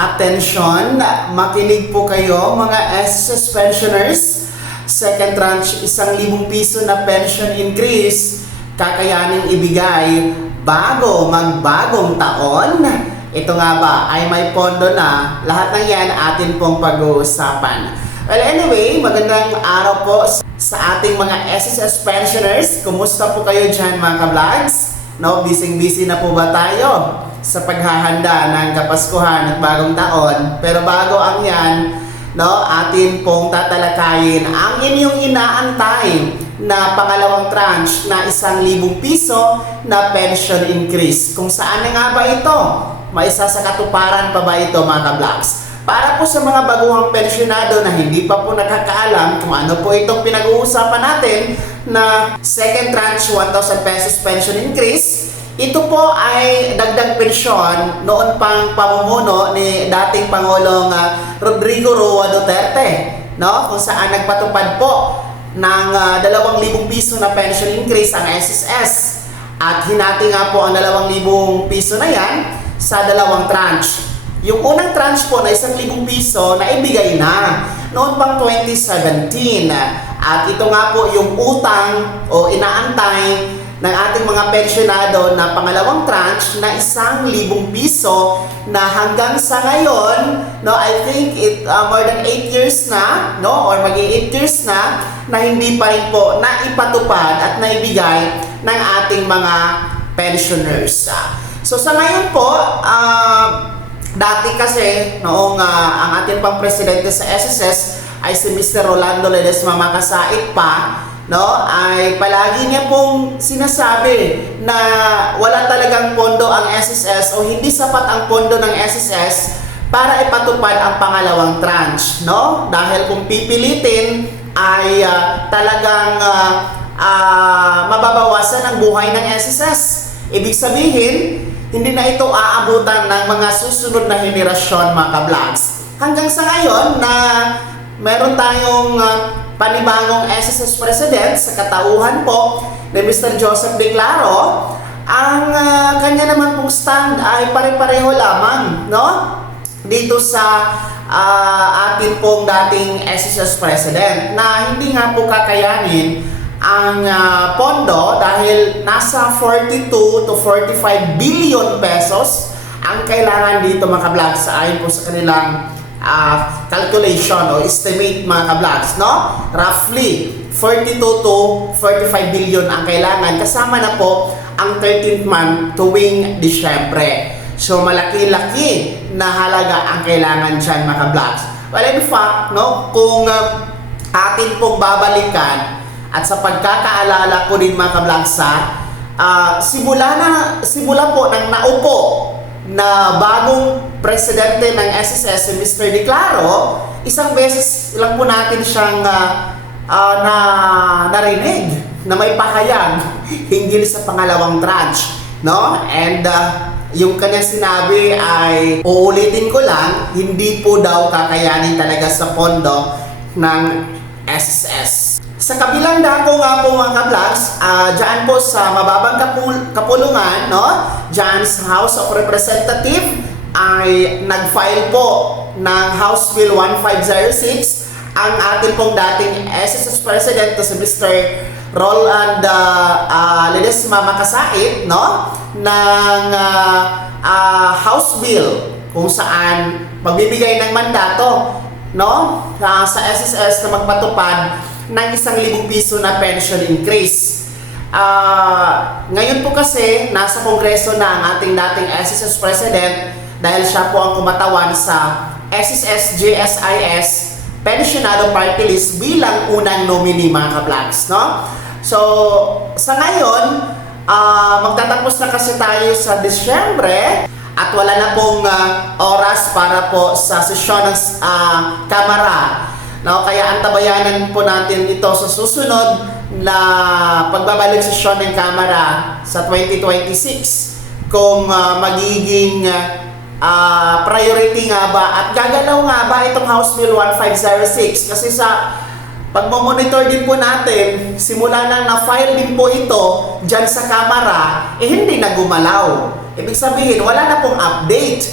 Attention, makinig po kayo mga SSS pensioners. Second tranche, 1,000 piso na pension increase kakayaning ibigay bago magbagong taon. Ito nga ba ay may pondo na? Lahat ng yan atin pong pag-uusapan. Well, anyway, magandang araw po sa ating mga SSS pensioners. Kumusta po kayo dyan mga ka-vlogs? No, busy-busy na po ba tayo sa paghahanda ng Kapaskuhan at bagong taon? Pero bago ang yan, no, atin pong tatalakayin ang inyong inaantay na pangalawang tranche na 1,000 piso na pension increase. Kung saan na nga ba ito? Maisasakatuparan pa ba ito mga ka-vlogs? Para po sa mga baguhang pensyonado na hindi pa po nakakaalam kung ano po itong pinag-uusapan natin na second tranche 1,000 pesos pension increase, ito po ay dagdag pensyon noon pang pamumuno ni dating Pangulong Rodrigo Roa Duterte, no? Kung saan nagpatupad po ng 2,000 piso na pension increase ang SSS at hinati nga po ang 2,000 piso na yan sa dalawang tranche. Yung unang tranche po na 1,000 piso na ibigay na noon pang 2017 at ito nga po yung utang o inaantay ng ating mga pensyonado na pangalawang tranche na 1,000 piso na hanggang sa ngayon, no, I think more than 8 years na, no, or maging 8 years na hindi pa rin po naipatupad at naibigay ng ating mga pensioners. So sa ngayon po, dati kasi noong ang ating pang presidente sa SSS ay si Mr. Rolando Ledesma Makasait pa, no, ay palagi niya pong sinasabi na wala talagang pondo ang SSS o hindi sapat ang pondo ng SSS para ipatupad ang pangalawang tranche, no? Dahil kung pipilitin ay talagang mababawasan ang buhay ng SSS. Ibig sabihin, hindi na ito aabutan ng mga susunod na henerasyon mga ka-vlogs. Hanggang sa ngayon na meron tayong panibagong SSS President sa katauhan po ni Mr. Joseph Declaro, ang kanya naman pong stand ay pare-pareho lamang, no? Dito sa atin pong dating SSS President na hindi nga po kakayanin ang pondo dahil nasa 42 to 45 billion pesos ang kailangan dito mga ka-vlogs ayon po sa kanilang calculation o estimate mga ka-vlogs, no? Roughly 42 to 45 billion ang kailangan kasama na po ang 13th month tuwing Disyembre. So malaki-laki na halaga ang kailangan dyan mga ka-vlogs. Well, in fact, no, kung atin pong babalikan at sa pagkakaalala ko din mga ka-vlogs, simula po nang naupo na bagong presidente ng SSS si Mr. Declaro, isang beses lang po natin siyang narinig na may pahayag hinggil sa pangalawang tranche, no? And yung kanyang sinabi ay, uulitin ko lang, hindi po daw kakayanin talaga sa pondo ng SSS. Sa kabilang dako nga po mga ka-vlogs, dyan po sa mababang kapulungan, no, dyan sa House of Representatives ay nag-file po ng House Bill 1506 ang ating pong dating SSS President si Mr. Roland Ledesma Makasait, no, ng House Bill kung saan magbibigay ng mandato, no, sa SSS na magpatupad ng 1,000 piso na pension increase. Ngayon po kasi nasa Kongreso na ang ating dating SSS President dahil siya po ang kumatawan sa SSS-GSIS Pensionado Party List bilang unang nominee mga ka-vlogs, no? So sa ngayon, magtatapos na kasi tayo sa Disyembre at wala na pong oras para po sa sesyon ng Kamara. No, kaya antabayanan po natin ito sa susunod na pagbabalik sesyon ng Kamara sa 2026 kung magiging priority nga ba at gagalaw nga ba itong House Bill 1506 kasi sa pagmamonitor din po natin simula nang na-file din po ito dyan sa Kamara hindi na gumalaw. Ibig sabihin wala na pong update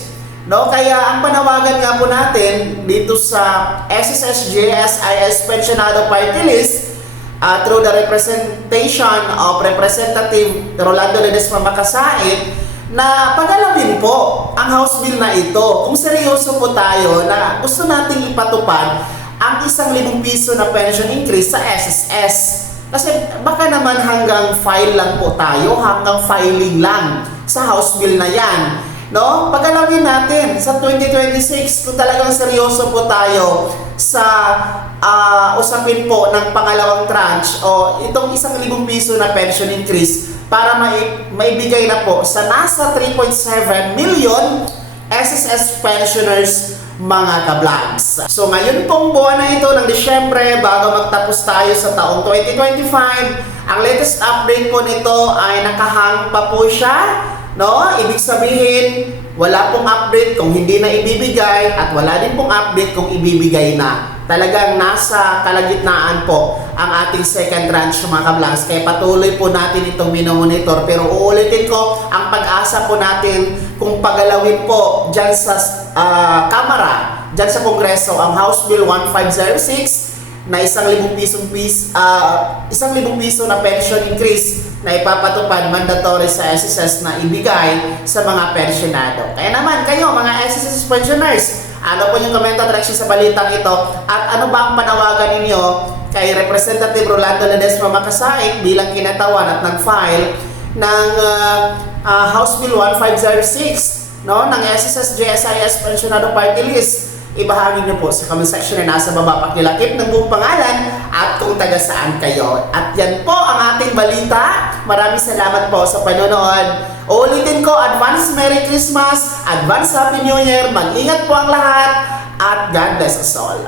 No, kaya ang panawagan nga po natin dito sa SSSG-SIS Pensionado Party List through the representation of Representative Rolando Ledesma Makasait na pagalawin po ang House Bill na ito. Kung seryoso po tayo na gusto nating ipatupad ang 1,000 piso na pension increase sa SSS. Kasi baka naman hanggang file lang po tayo, hanggang filing lang sa House Bill na yan. No? Pagalawin natin sa 2026 kung talagang seryoso po tayo sa usapin po ng pangalawang tranche o itong 1,000 piso na pension increase para maibigay na po sa nasa 3.7 million SSS pensioners mga ka-vlogs. So ngayon pong buwan na ito ng Disyembre bago magtapos tayo sa taong 2025, ang latest update po nito ay nakahang pa po siya. No? Ibig sabihin, wala pong update kung hindi na ibibigay at wala din pong update kung ibibigay na. Talagang nasa kalagitnaan po ang ating second tranche mga ka-vlogs. Kaya patuloy po natin itong minomonitor. Pero uulitin ko, ang pag-asa po natin kung pagalawin po dyan sa Kamara, dyan sa Kongreso, ang House Bill 1506 na 1,000 piso na pension increase na ipapatupad mandatory sa SSS na ibigay sa mga pensionado. Kaya naman kayo mga SSS pensioners, ano po yung komento at reaction sa balitang ito at ano ba ang panawagan ninyo kay Representative Rolando Ledesma Makasait bilang kinatawan at nag-file ng House Bill 1506 no, ng SSS-GSIS Pensionado Party List. Ibahagi niyo po sa comment section na nasa baba, pakilakip ng buong pangalan at kung taga saan kayo. At yan po ang ating balita. Maraming salamat po sa panonood. Uulitin ko, advance Merry Christmas, advance Happy New Year, mag-ingat po ang lahat, at God bless us all.